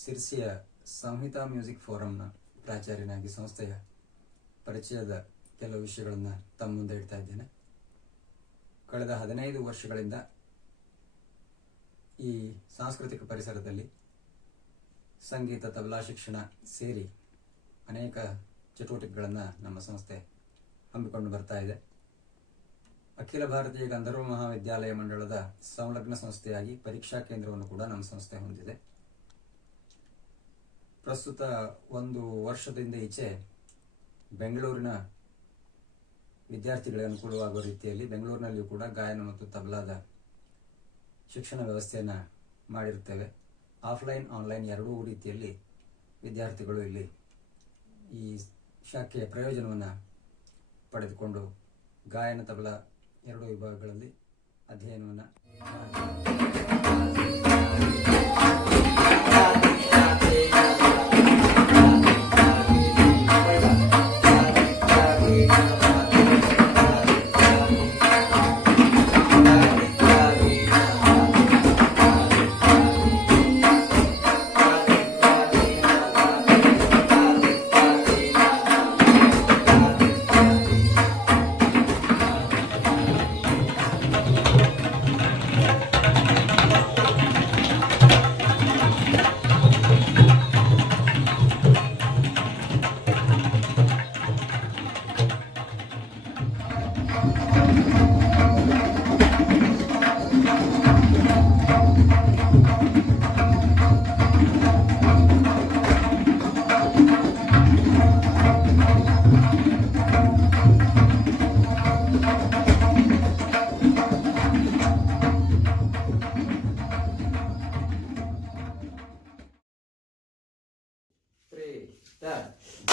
ಸಿರ್ಸಿಯ ಸಂಹಿತಾ music ಫೋರಂನ ಪ್ರಾಚಾರ್ಯನಾಗಿ ಸಂಸ್ಥೆಯ ಪರಿಚಯದ ಕೆಲವು ವಿಷಯಗಳನ್ನು ತಮ್ಮ ಮುಂದೆ ಇಡ್ತಾ ಇದ್ದೇನೆ. ಕಳೆದ 15 ವರ್ಷಗಳಿಂದ ಈ ಸಾಂಸ್ಕೃತಿಕ ಪರಿಸರದಲ್ಲಿ ಸಂಗೀತ, ತಬಲಾ ಶಿಕ್ಷಣ ಸೇರಿ ಅನೇಕ ಚಟುವಟಿಕೆಗಳನ್ನು ನಮ್ಮ ಸಂಸ್ಥೆ ಹಮ್ಮಿಕೊಂಡು ಬರ್ತಾ ಇದೆ. ಅಖಿಲ ಭಾರತೀಯ ಗಂಧರ್ವ ಮಹಾವಿದ್ಯಾಲಯ ಮಂಡಳದ ಸಂಲಗ್ನ ಸಂಸ್ಥೆಯಾಗಿ ಪರೀಕ್ಷಾ ಕೇಂದ್ರವನ್ನು ಕೂಡ ನಮ್ಮ ಸಂಸ್ಥೆ ಹೊಂದಿದೆ. ಪ್ರಸ್ತುತ 1 ವರ್ಷದಿಂದ ಈಚೆ ಬೆಂಗಳೂರಿನ ವಿದ್ಯಾರ್ಥಿಗಳಿಗೆ ಅನುಕೂಲವಾಗುವ ರೀತಿಯಲ್ಲಿ ಬೆಂಗಳೂರಿನಲ್ಲಿಯೂ ಕೂಡ ಗಾಯನ ಮತ್ತು ತಬಲಾದ ಶಿಕ್ಷಣ ವ್ಯವಸ್ಥೆಯನ್ನು ಮಾಡಿರುತ್ತೇವೆ. ಆಫ್ಲೈನ್, ಆನ್ಲೈನ್ ಎರಡೂ ರೀತಿಯಲ್ಲಿ ವಿದ್ಯಾರ್ಥಿಗಳು ಇಲ್ಲಿ ಈ ಶಾಖೆಯ ಪ್ರಯೋಜನವನ್ನು ಪಡೆದುಕೊಂಡು ಗಾಯನ, ತಬಲಾ ಎರಡೂ ವಿಭಾಗಗಳಲ್ಲಿ ಅಧ್ಯಯನವನ್ನು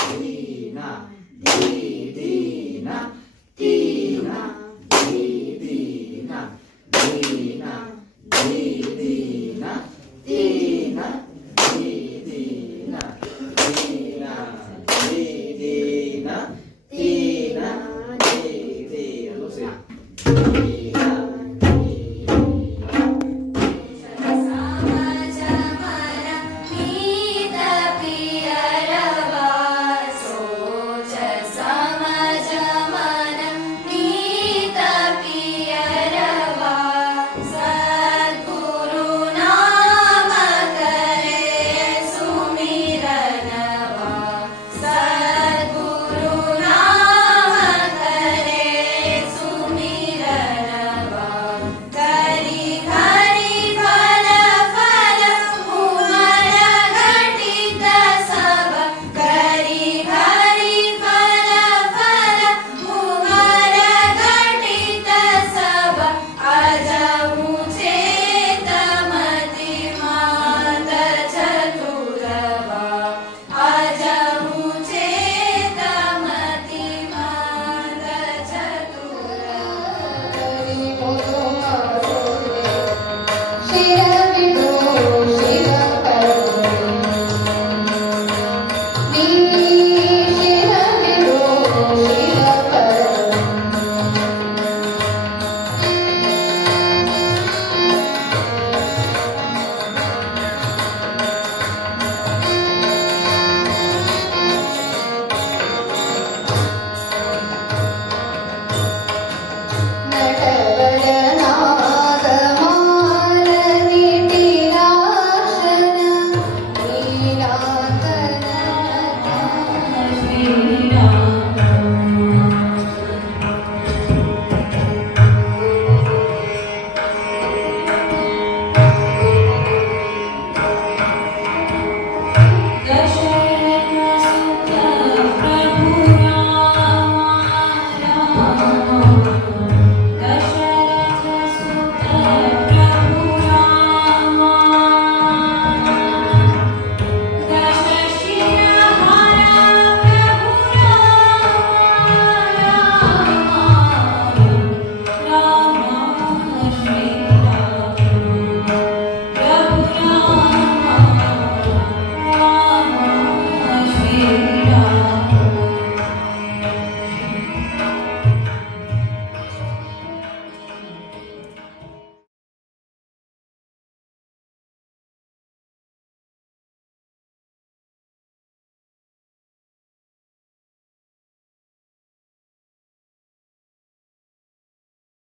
Dina, di, dina.